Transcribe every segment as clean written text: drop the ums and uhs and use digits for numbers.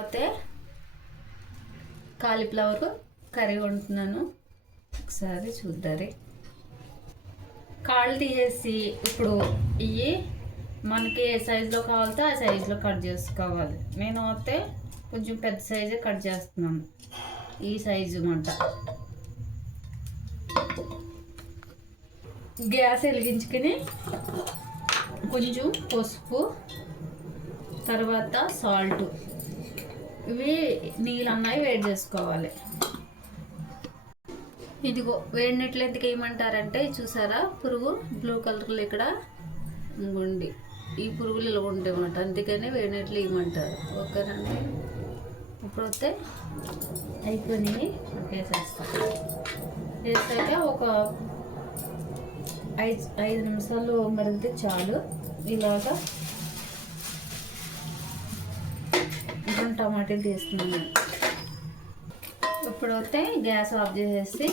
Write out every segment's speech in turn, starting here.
అయితే cauliflower curry వండుతున్నాను. ఒకసారి చూద్దారి. కాళ్ళు తీసేసి ఇప్పుడు ఇవి మనకి ఏ సైజులో కావాలితే ఆ సైజులో కట్ చేసుకోవాలి. నేను అయితే కొంచెం పెద్ద సైజే కట్ చేస్తున్నాను. ఈ సైజు మంట. గ్యాస్ వెలిగించుకుని కొంచెం పసుపు, తర్వాత సాల్ట్, ఇవి నీళ్ళు అన్నవి వేడి చేసుకోవాలి. ఇదిగో వేడినట్లు ఎందుకు వేయమంటారంటే చూసారా పురుగు బ్లూ కలర్లో ఇక్కడ గుండి ఈ పురుగులు ఇలా ఉంటాయి అన్నమాట. అందుకనే వేడినట్లు వేయమంటారు. ఓకేనండి. ఇప్పుడు వస్తే అయిపోయినాయి వేసేస్తాం. వేసాక ఒక 5 నిమిషాలు మరిగితే చాలు. ఇలాగా ఇప్పుడు టమాటాలు తీస్తున్నాను. ఇప్పుడు వస్తే గ్యాస్ ఆఫ్ చేసేసి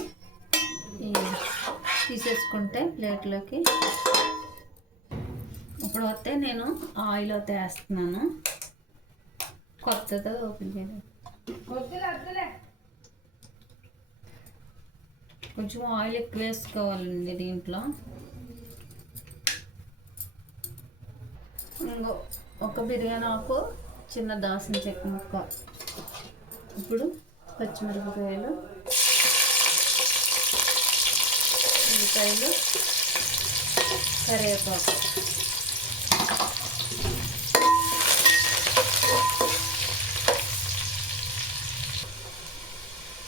తీసేసుకుంటే ప్లేట్లోకి. ఇప్పుడు వస్తే నేను ఆయిల్ అయితే వేస్తున్నాను. కొత్తగా ఓపెన్ చేయాలి. కొంచెం ఆయిల్ ఎక్కువ వేసుకోవాలండి దీంట్లో. ఇంకో ఒక బిర్యానీ ఆకు, చిన్న దాల్చిన చెక్క ముక్క, ఇప్పుడు పచ్చిమిరపకాయలు, ఉల్లిపాయలు, కరివేపాకు,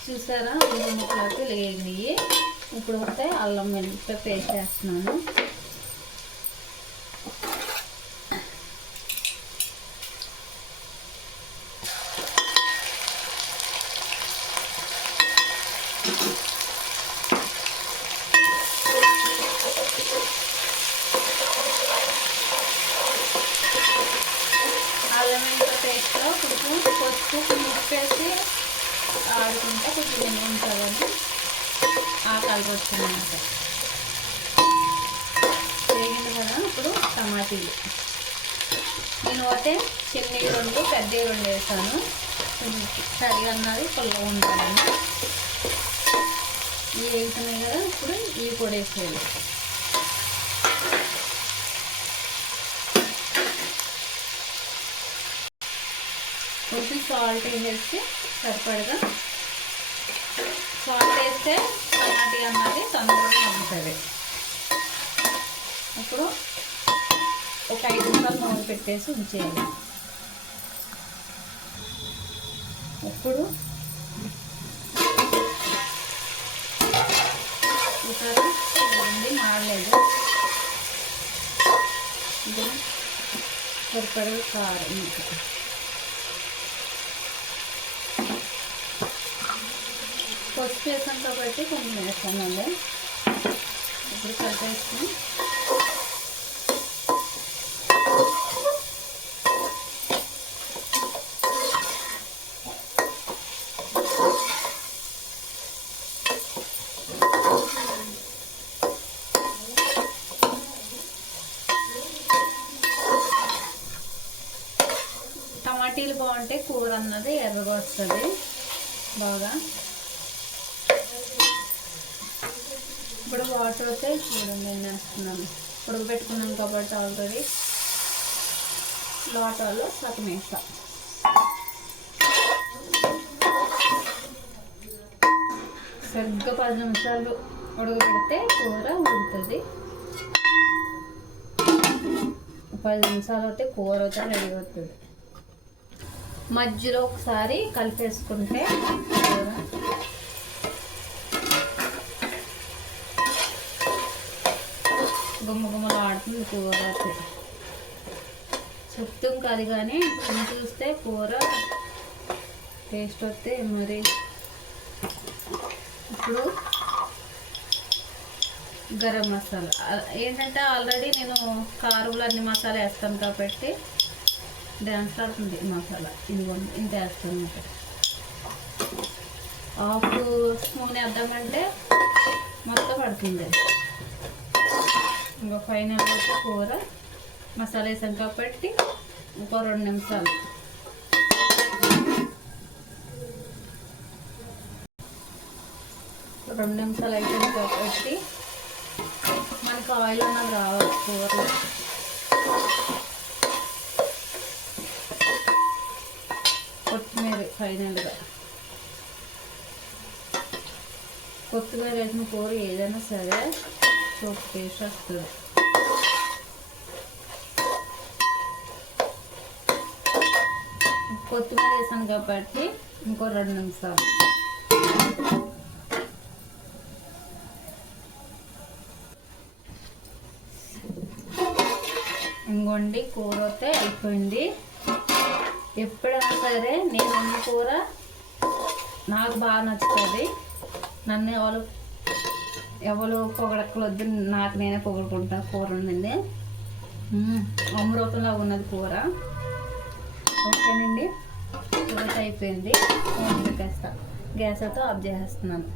చూసారా ఉల్లి ముక్కలకి లేనివి. ఇప్పుడు వస్తే అల్లం వెల్లుల్లి పేస్ట్ వేస్తున్నాను. అల్లం వెల్లుల్లి పేస్ట్లో కొంచెం పసుపు ఉప్పేసి ఆడుకుంటే కొంచెం నిల్వ ఉంటుందని ఆ కలర్ వస్తుందన్నమాట. వేగింది కదా. ఇప్పుడు టమాటీలు నేను ఒకటే చిన్నవి 2, పెద్దవి 2 వేసాను. కర్రీ అన్నది పుల్లగా ఉండాలని. ఇవి వేస్తున్నాయి కదా. ఇప్పుడు ఇవి కూడా వేసేయాలి. కొంచెం సాల్ట్ వేసేసి సరిపడగా. సాల్ట్ వేస్తే టమాటీ అన్నది తొందరగా మగ్గుతుంది. ఇప్పుడు ఒక 5 నిమిషాలు మూత పెట్టేసి ఉంచేయాలి. ఇప్పుడు చూసారా మాడలేదు. ఇది సరిపడగా కారం, ఇంకా పసుపు వేసాం కాబట్టి కొంచెం వేస్తానండి. ఇప్పుడు కలిపేసుకుని టమాటీలు బాగుంటే కూర అన్నది ఎర్రగా వస్తుంది బాగా. ఇప్పుడు వాటర్ అయితే చూడండి నేను వేస్తున్నాను. ఉడకబెట్టుకున్నాం కాబట్టి ఆల్రెడీ వాటర్లో సగం వేస్తా. సరిగ్గా 10 నిమిషాలు ఉడకబెడితే కూర ఉడుకుతుంది. 10 నిమిషాలు అయితే కూర అయితే రెడీ అవుతుంది. మధ్యలో ఒకసారి కలిపేసుకుంటే కూర గుమ్మగుమ్మలు ఆడుతుంది. కూర అయితే చెప్తాం కాదు కానీ చూస్తే కూర టేస్ట్ వస్తే మరి. ఇప్పుడు గరం మసాలా ఏంటంటే ఆల్రెడీ నేను కారంలో అన్ని మసాలా వేస్తాను కాబట్టి డ్యాన్స్ ఆడుతుంది మసాలా. ఇదిగోండి ఇంత వేస్తాను. 1/2 స్పూన్ వేద్దామంటే మొత్తం పడుతుంది. ఇంకా ఫైనల్ వచ్చి కూర మసాలా వేసాం కాబట్టి ఇంకో 2 నిమిషాలు 2 నిమిషాలు అయిపోయింది కాబట్టి మనకు ఆయిల్ అన్నది రావాలి కూరలో. కొత్తిమీర ఫైనల్గా, కొత్తిమీర వేసిన కూర ఏదైనా సరే సూపర్ టేస్ట్ వస్తుంది. కొత్తిమీర వేసాను కాబట్టి ఇంకో 2 నిమిషాలు. ఇంకోండి కూర అయితే అయిపోయింది. ఎప్పుడైనా సరే నేను వండిన కూర నాకు బాగా నచ్చుతుంది. నన్ను ఎవరు పొగడక్కలొద్దు, నాకు నేనే పొగడుకుంటా. కూర ఉందండి, అమృతంలా ఉన్నది కూర. ఓకేనండి, కూర అయిపోయింది. గ్యాస్ అయితే ఆఫ్ చేసేస్తున్నాను.